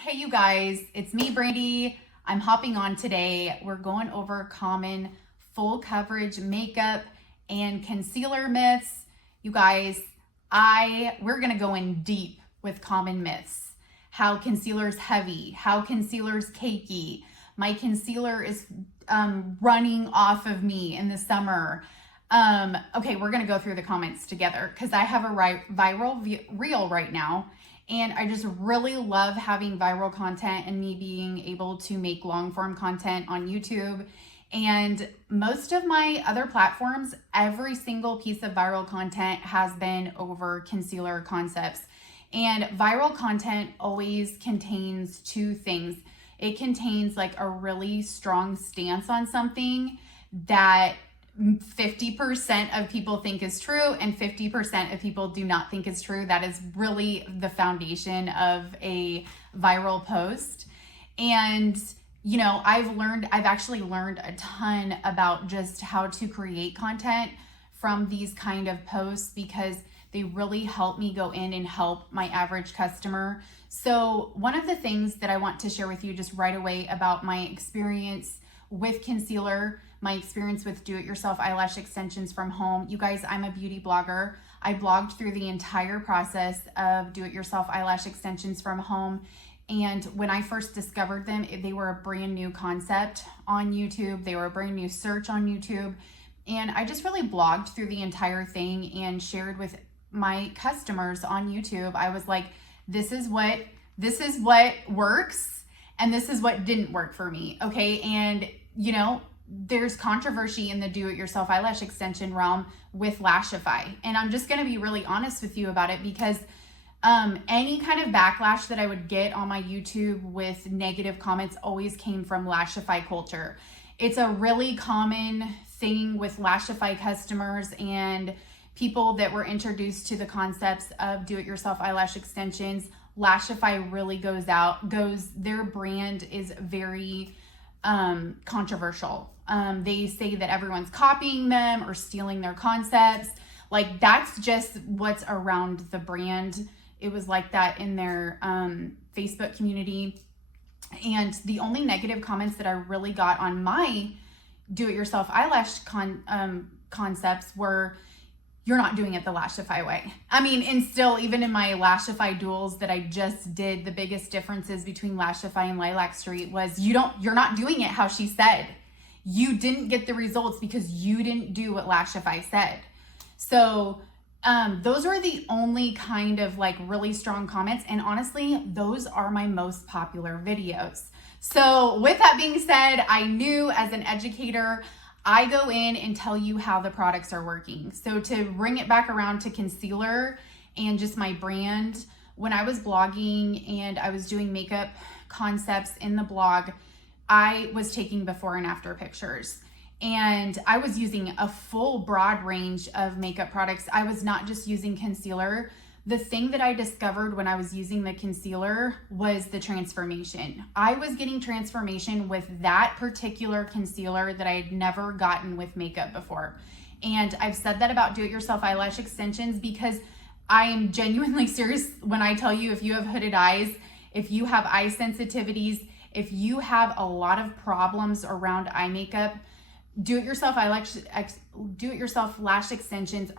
Hey you guys, it's me Brandi. I'm hopping on today. We're going over common full coverage makeup and concealer myths. You guys, we're gonna go in deep with common myths. How concealer's heavy, how concealer's cakey. My concealer is running off of me in the summer. Okay, we're gonna go through the comments together because I have a viral reel right now. And I just really love having viral content and me being able to make long form content on YouTube. And most of my other platforms, every single piece of viral content has been over concealer concepts. And viral content always contains two things. It contains like a really strong stance on something that 50% of people think is true and 50% of people do not think is true. That is really the foundation of a viral post. And I've actually learned a ton about just how to create content from these kind of posts because they really help me go in and help my average customer. So one of the things that I want to share with you just right away about my experience with concealer, my experience with do-it-yourself eyelash extensions from home. You guys, I'm a beauty blogger. I blogged through the entire process of do-it-yourself eyelash extensions from home. And when I first discovered them, they were a brand new concept on YouTube. They were a brand new search on YouTube. And I just really blogged through the entire thing and shared with my customers on YouTube. I was like, this is what works and this is what didn't work for me. Okay. And there's controversy in the do-it-yourself eyelash extension realm with Lashify. And I'm just going to be really honest with you about it because any kind of backlash that I would get on my YouTube with negative comments always came from Lashify culture. It's a really common thing with Lashify customers and people that were introduced to the concepts of do-it-yourself eyelash extensions. Lashify really their brand is very controversial. They say that everyone's copying them or stealing their concepts. Like that's just what's around the brand. It was like that in their Facebook community. And the only negative comments that I really got on my do-it-yourself eyelash concepts were, you're not doing it the Lashify way. I mean, and still, even in my Lashify duels that I just did, the biggest differences between Lashify and Lilac Street was you're not doing it how she said. You didn't get the results because you didn't do what Lashify said. So those were the only kind of like really strong comments. And honestly, those are my most popular videos. So with that being said, I knew as an educator, I go in and tell you how the products are working. So to bring it back around to concealer and just my brand, when I was blogging and I was doing makeup concepts in the blog, I was taking before and after pictures. And I was using a full broad range of makeup products. I was not just using concealer. The thing that I discovered when I was using the concealer was the transformation. I was getting transformation with that particular concealer that I had never gotten with makeup before. And I've said that about do-it-yourself eyelash extensions because I am genuinely serious when I tell you, if you have hooded eyes, if you have eye sensitivities, if you have a lot of problems around eye makeup, do-it-yourself lash extensions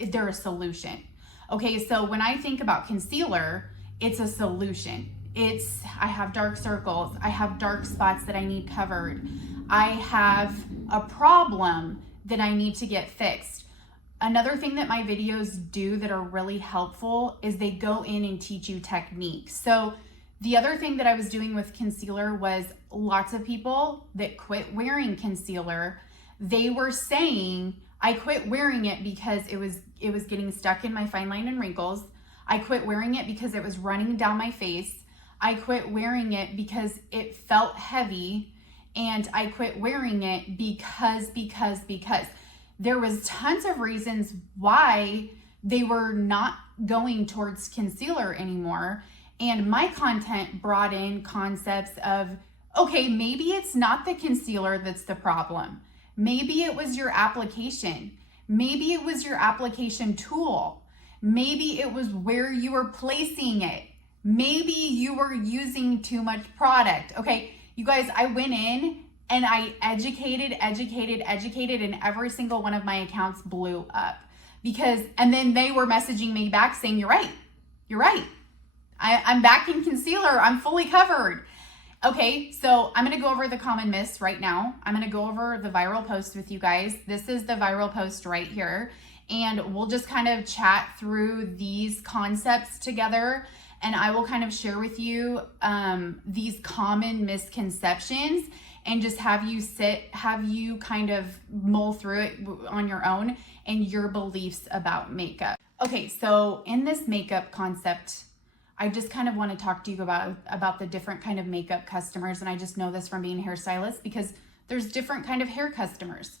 they're a solution. Okay, so when I think about concealer, it's a solution. I have dark circles, I have dark spots that I need covered, I have a problem that I need to get fixed. Another thing that my videos do that are really helpful is they go in and teach you techniques. So the other thing that I was doing with concealer was lots of people that quit wearing concealer, they were saying, I quit wearing it because it was getting stuck in my fine line and wrinkles. I quit wearing it because it was running down my face. I quit wearing it because it felt heavy. And I quit wearing it because there was tons of reasons why they were not going towards concealer anymore. And my content brought in concepts of, okay, maybe it's not the concealer that's the problem. Maybe it was your application. Maybe it was your application tool. Maybe it was where you were placing it. Maybe you were using too much product. Okay, you guys, I went in and I educated, and every single one of my accounts blew up and then they were messaging me back saying, you're right. I'm back in concealer. I'm fully covered. Okay, so I'm going to go over the common myths right now. I'm going to go over the viral post with you guys. This is the viral post right here. And we'll just kind of chat through these concepts together. And I will kind of share with you these common misconceptions and just have you kind of mull through it on your own and your beliefs about makeup. Okay, so in this makeup concept, I just kind of want to talk to you about the different kind of makeup customers. And I just know this from being a hairstylist because there's different kind of hair customers.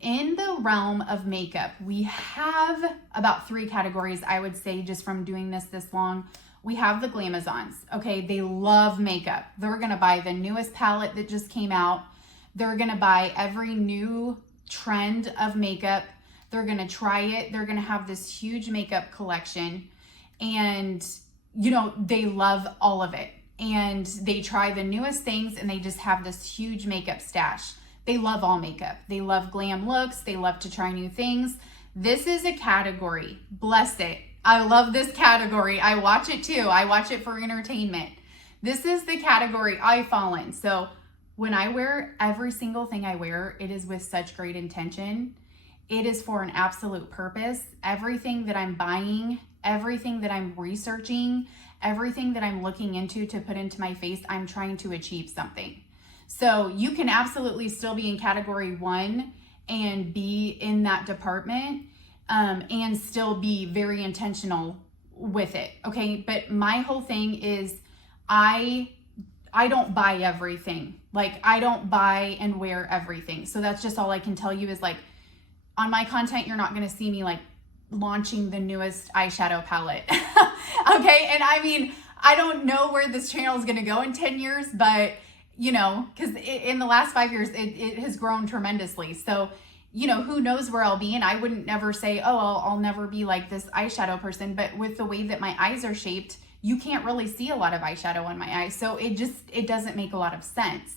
In the realm of makeup, we have about 3 categories, I would say, just from doing this long. We have the glamazons. Okay, they love makeup. They're gonna buy the newest palette that just came out. They're gonna buy every new trend of makeup. They're gonna try it. They're gonna have this huge makeup collection, and they love all of it. And they try the newest things, and they just have this huge makeup stash. They love all makeup. They love glam looks. They love to try new things. This is a category. Bless it. I love this category. I watch it too. I watch it for entertainment. This is the category I fall in. So when I wear every single thing I wear, it is with such great intention. It is for an absolute purpose. Everything that I'm buying, everything that I'm researching, everything that I'm looking into to put into my face, I'm trying to achieve something. So you can absolutely still be in category 1 and be in that department and still be very intentional with it. Okay. But my whole thing is I don't buy everything. Like, I don't buy and wear everything. So that's just all I can tell you is, like, on my content, you're not going to see me like launching the newest eyeshadow palette. Okay. And I mean, I don't know where this channel is going to go in 10 years, but because in the last 5 years, it has grown tremendously. So, who knows where I'll be. And I wouldn't never say, oh, I'll never be like this eyeshadow person. But with the way that my eyes are shaped, you can't really see a lot of eyeshadow on my eyes. So it doesn't make a lot of sense.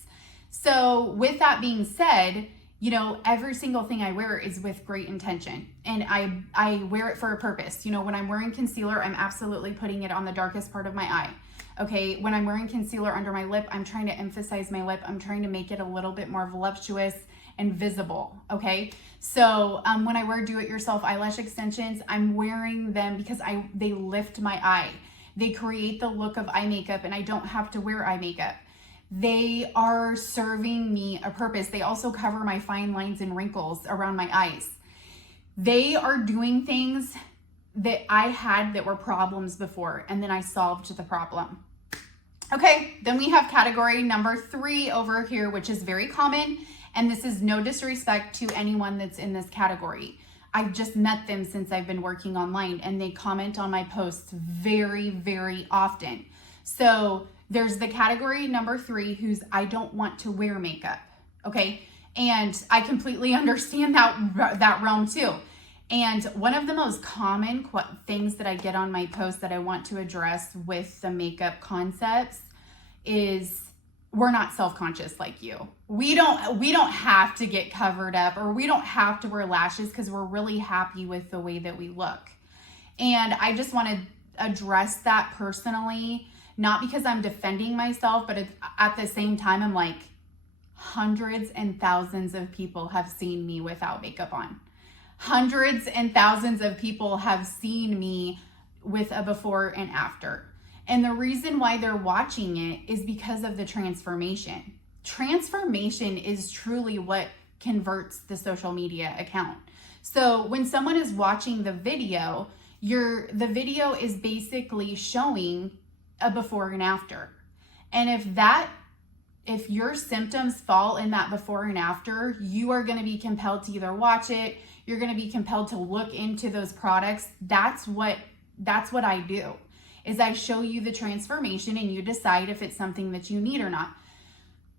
So with that being said, every single thing I wear is with great intention, and I wear it for a purpose. When I'm wearing concealer, I'm absolutely putting it on the darkest part of my eye. Okay, when I'm wearing concealer under my lip, I'm trying to emphasize my lip. I'm trying to make it a little bit more voluptuous and visible. Okay, so when I wear do-it-yourself eyelash extensions, I'm wearing them because they lift my eye. They create the look of eye makeup, and I don't have to wear eye makeup. They are serving me a purpose. They also cover my fine lines and wrinkles around my eyes. They are doing things that I had that were problems before, and then I solved the problem. Okay, then we have category number 3 over here, which is very common, and this is no disrespect to anyone that's in this category. I've just met them since I've been working online, and they comment on my posts very, very often. So there's the category number 3, who's I don't want to wear makeup. Okay, and I completely understand that realm too. And one of the most common things that I get on my post that I want to address with the makeup concepts is, we're not self-conscious like you. We don't have to get covered up, or we don't have to wear lashes because we're really happy with the way that we look. And I just want to address that personally, not because I'm defending myself, but at the same time, I'm like, hundreds and thousands of people have seen me without makeup on. Hundreds and thousands of people have seen me with a before and after. And the reason why they're watching it is because of the transformation. Transformation is truly what converts the social media account. So when someone is watching the video, the video is basically showing a before and after. And if your symptoms fall in that before and after, you are going to be compelled to either watch it, you're going to be compelled to look into those products. That's what I do, is I show you the transformation and you decide if it's something that you need or not.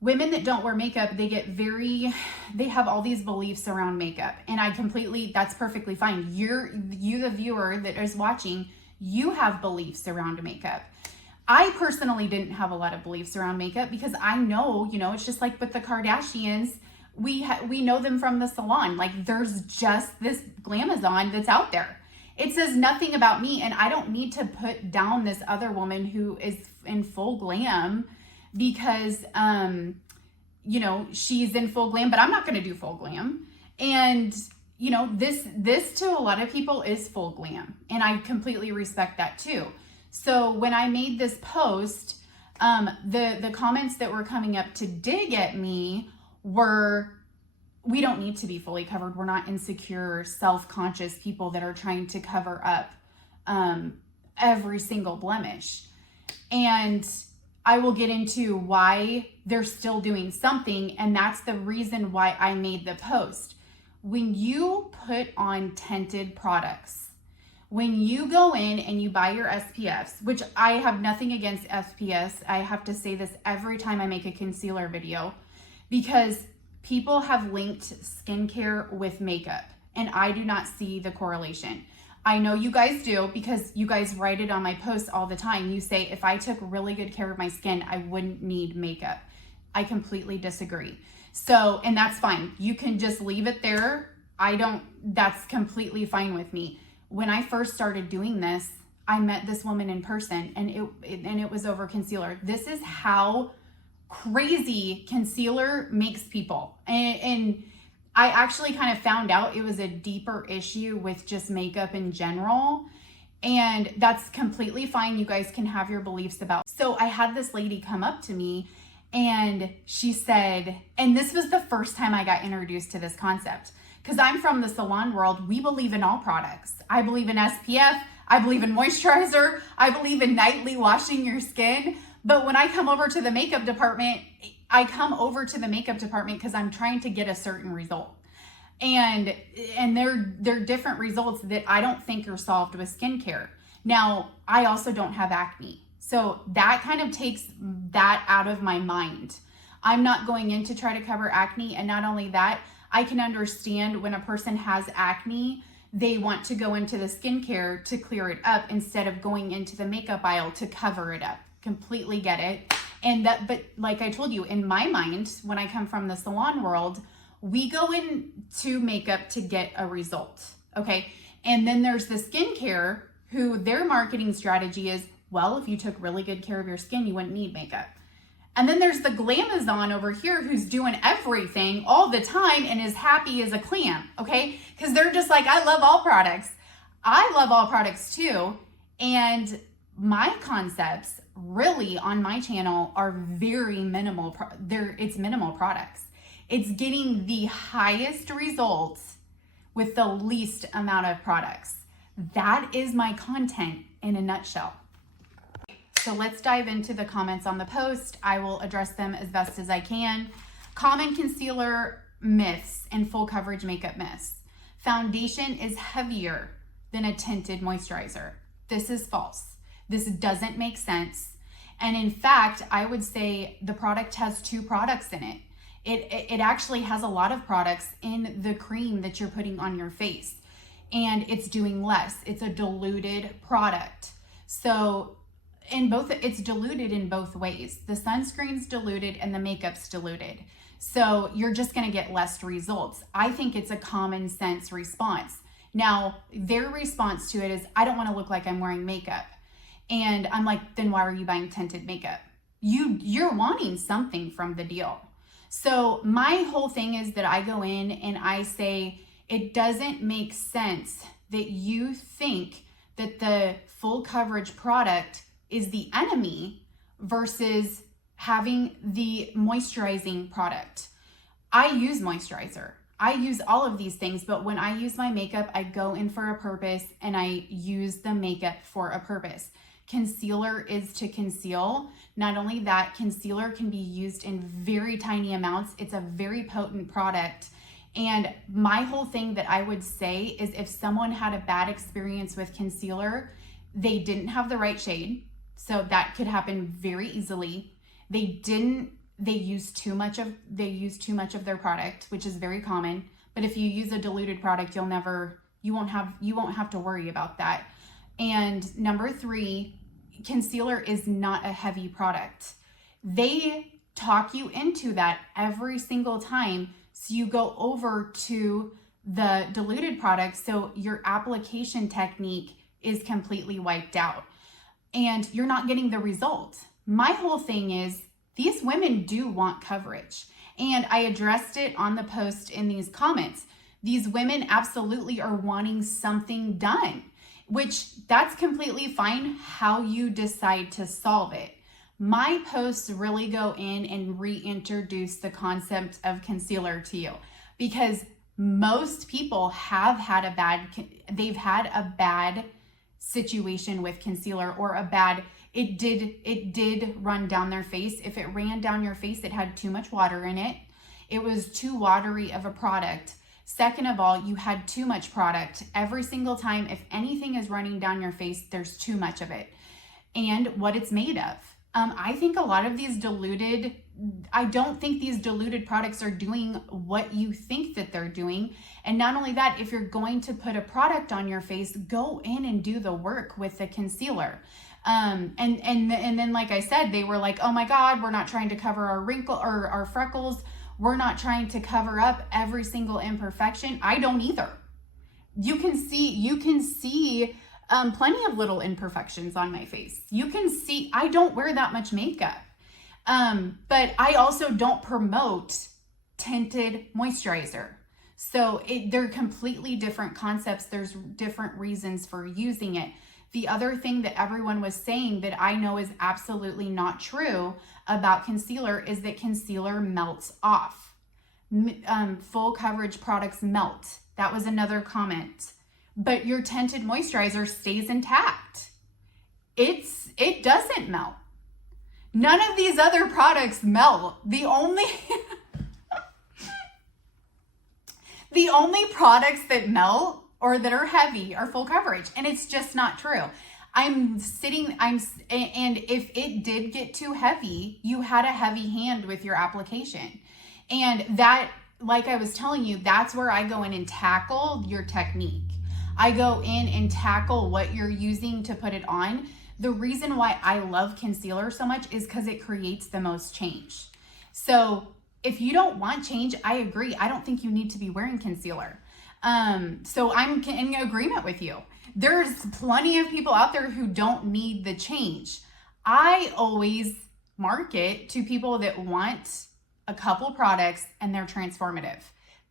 Women that don't wear makeup, they have all these beliefs around makeup, and that's perfectly fine. You the viewer that is watching, you have beliefs around makeup. I personally didn't have a lot of beliefs around makeup because I know, it's just like with the Kardashians, we know them from the salon. Like there's just this glamazon that's out there. It says nothing about me, and I don't need to put down this other woman who is in full glam because, she's in full glam, but I'm not going to do full glam. And, this to a lot of people is full glam, and I completely respect that too. So when I made this post, the comments that were coming up to dig at me were, we don't need to be fully covered. We're not insecure, self-conscious people that are trying to cover up every single blemish. And I will get into why they're still doing something, and that's the reason why I made the post. When you put on tinted products, when you go in and you buy your SPFs, which I have nothing against SPFs, I have to say this every time I make a concealer video, because people have linked skincare with makeup, and I do not see the correlation. I know you guys do because you guys write it on my posts all the time. You say, if I took really good care of my skin, I wouldn't need makeup. I completely disagree. So, and that's fine. You can just leave it there. That's completely fine with me. When I first started doing this, I met this woman in person, and it was over concealer. This is how crazy concealer makes people. And I actually kind of found out it was a deeper issue with just makeup in general. And that's completely fine. You guys can have your beliefs about. So I had this lady come up to me and she said, and this was the first time I got introduced to this concept, because I'm from the salon world. We believe in all products. I believe in SPF. I believe in moisturizer. I believe in nightly washing your skin. But when I come over to the makeup department, because I'm trying to get a certain result. And they're different results that I don't think are solved with skincare. Now, I also don't have acne. So that kind of takes that out of my mind. I'm not going in to try to cover acne. And not only that, I can understand when a person has acne, they want to go into the skincare to clear it up instead of going into the makeup aisle to cover it up. Completely get it. But like I told you, in my mind, when I come from the salon world, we go into makeup to get a result. Okay. And then there's the skincare who their marketing strategy is, well, if you took really good care of your skin, you wouldn't need makeup. And then there's the glamazon over here who's doing everything all the time and is happy as a clam, okay? Because they're just like, I love all products. I love all products too. And my concepts really on my channel are very minimal. It's minimal products. It's getting the highest results with the least amount of products. That is my content in a nutshell. So let's dive into the comments on the post. I will address them as best as I can. Common concealer myths and full coverage makeup myths. Foundation is heavier than a tinted moisturizer. This is false. This doesn't make sense. And in fact, I would say the product has 2 products in it. It actually has a lot of products in the cream that you're putting on your face, and it's doing less. It's a diluted product. So it's diluted in both ways. The sunscreen's diluted and the makeup's diluted. So you're just gonna get less results. I think it's a common sense response. Now, their response to it is, I don't wanna look like I'm wearing makeup. And I'm like, then why are you buying tinted makeup? You're wanting something from the deal. So my whole thing is that I go in and I say, it doesn't make sense that you think that the full coverage product is the enemy versus having the moisturizing product. I use moisturizer. I use all of these things, but when I use my makeup, I go in for a purpose and I use the makeup for a purpose. Concealer is to conceal. Not only that, concealer can be used in very tiny amounts. It's a very potent product. And my whole thing that I would say is, if someone had a bad experience with concealer, they didn't have the right shade. So that could happen very easily. They use too much of their product, which is very common. But if you use a diluted product, you won't have to worry about that. And number 3, concealer is not a heavy product. They talk you into that every single time. So you go over to the diluted product, so your application technique is completely wiped out and you're not getting the result. My whole thing is these women do want coverage, and I addressed it on the post in these comments. These women absolutely are wanting something done, which that's completely fine how you decide to solve it. My posts really go in and reintroduce the concept of concealer to you, because most people have had they've had a bad situation with concealer, or it did run down their face. If it ran down your face, it had too much water in it. It was too watery of a product. Second of all, you had too much product. Every single time, if anything is running down your face, there's too much of it. And what it's made of. I think a lot of these I don't think these diluted products are doing what you think that they're doing. And not only that, if you're going to put a product on your face, go in and do the work with the concealer. And then, like I said, they were like, oh my God, we're not trying to cover our wrinkle or our freckles. We're not trying to cover up every single imperfection. I don't either. You can see plenty of little imperfections on my face. You can see, I don't wear that much makeup. But I also don't promote tinted moisturizer. So they're completely different concepts. There's different reasons for using it. The other thing that everyone was saying that I know is absolutely not true about concealer is that concealer melts off. Full coverage products melt. That was another comment. But your tinted moisturizer stays intact. It doesn't melt. None of these other products melt. The only products that melt or that are heavy are full coverage, and it's just not true. And if it did get too heavy, you had a heavy hand with your application. And that, like I was telling you, that's where I go in and tackle your technique. I go in and tackle what you're using to put it on. The reason why I love concealer so much is because it creates the most change. So if you don't want change, I agree. I don't think you need to be wearing concealer. So I'm in agreement with you. There's plenty of people out there who don't need the change. I always market to people that want a couple products and they're transformative.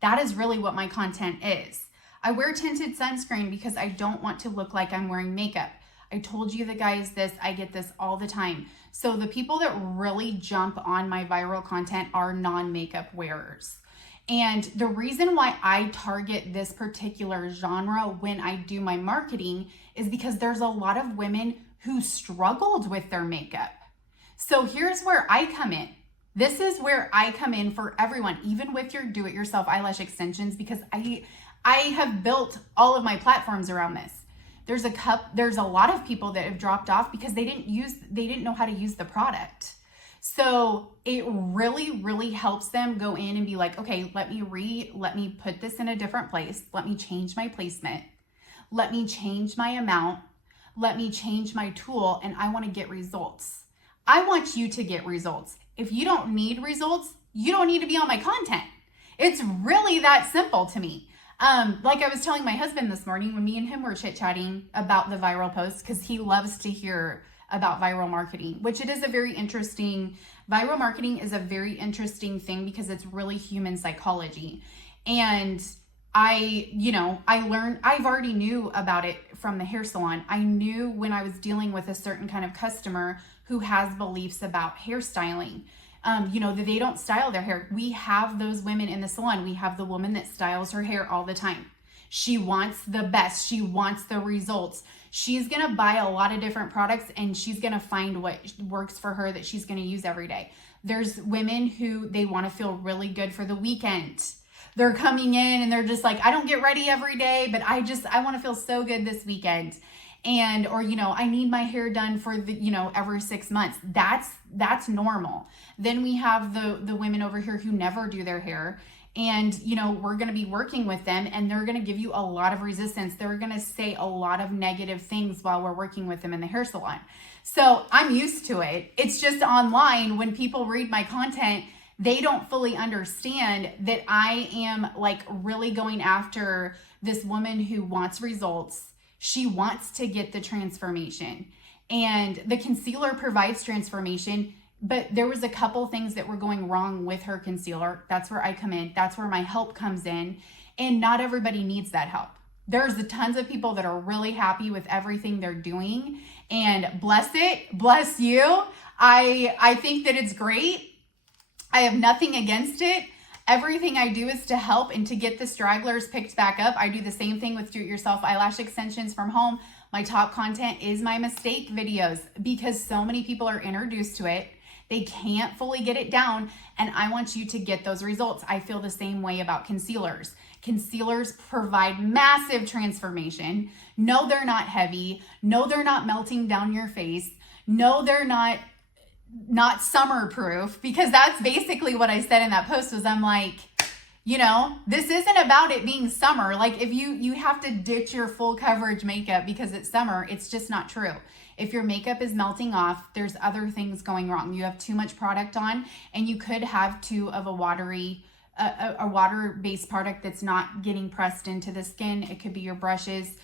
That is really what my content is. I wear tinted sunscreen because I don't want to look like I'm wearing makeup. I told you the guys this, I get this all the time. So the people that really jump on my viral content are non-makeup wearers. And the reason why I target this particular genre when I do my marketing is because there's a lot of women who struggled with their makeup. So here's where I come in. This is where I come in for everyone, even with your do-it-yourself eyelash extensions, because I have built all of my platforms around this. There's a lot of people that have dropped off because they didn't know how to use the product. So it really, really helps them go in and be like, okay, let me put this in a different place. Let me change my placement. Let me change my amount. Let me change my tool. And I want to get results. I want you to get results. If you don't need results, you don't need to be on my content. It's really that simple to me. Like I was telling my husband this morning when me and him were chit-chatting about the viral posts, because he loves to hear about viral marketing, which it is viral marketing is a very interesting thing because it's really human psychology. And I've already knew about it from the hair salon. I knew when I was dealing with a certain kind of customer who has beliefs about hairstyling. That they don't style their hair. We have those women in the salon. We have the woman that styles her hair all the time. She wants the best. She wants the results. She's going to buy a lot of different products and she's going to find what works for her that she's going to use every day. There's women who they want to feel really good for the weekend. They're coming in and they're just like, I don't get ready every day, but I want to feel so good this weekend. I need my hair done for every 6 months. That's normal. Then we have the women over here who never do their hair And, you know, we're going to be working with them and they're going to give you a lot of resistance. They're going to say a lot of negative things while we're working with them in the hair salon. So I'm used to it. It's just online when people read my content, they don't fully understand that I am like really going after this woman who wants results. She wants to get the transformation, and the concealer provides transformation. But there was a couple things that were going wrong with her concealer. That's where I come in. That's where my help comes in. And not everybody needs that help. There's tons of people that are really happy with everything they're doing. And bless it, bless you. I think that it's great. I have nothing against it. Everything I do is to help and to get the stragglers picked back up. I do the same thing with do-it-yourself eyelash extensions from home. My top content is my mistake videos because so many people are introduced to it. They can't fully get it down, and I want you to get those results. I feel the same way about concealers. Concealers provide massive transformation. No, they're not heavy. No, they're not melting down your face. No, they're not summer proof, because that's basically what I said in that post. Was I'm like, you know, this isn't about it being summer. Like if you have to ditch your full coverage makeup because it's summer, it's just not true. If your makeup is melting off, there's other things going wrong. You have too much product on, and you could have too of a watery, a water-based product that's not getting pressed into the skin. It could be your brushes.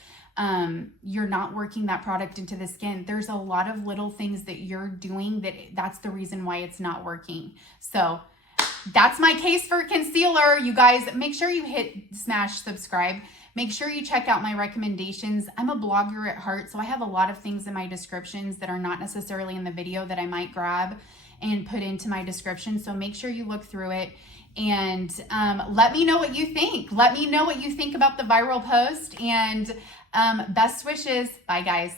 You're not working that product into the skin. There's a lot of little things that you're doing that's the reason why it's not working. So that's my case for concealer. You guys, make sure you smash subscribe. Make sure you check out my recommendations. I'm a blogger at heart, so I have a lot of things in my descriptions that are not necessarily in the video that I might grab and put into my description. So make sure you look through it and let me know what you think. Let me know what you think about the viral post, and best wishes. Bye, guys.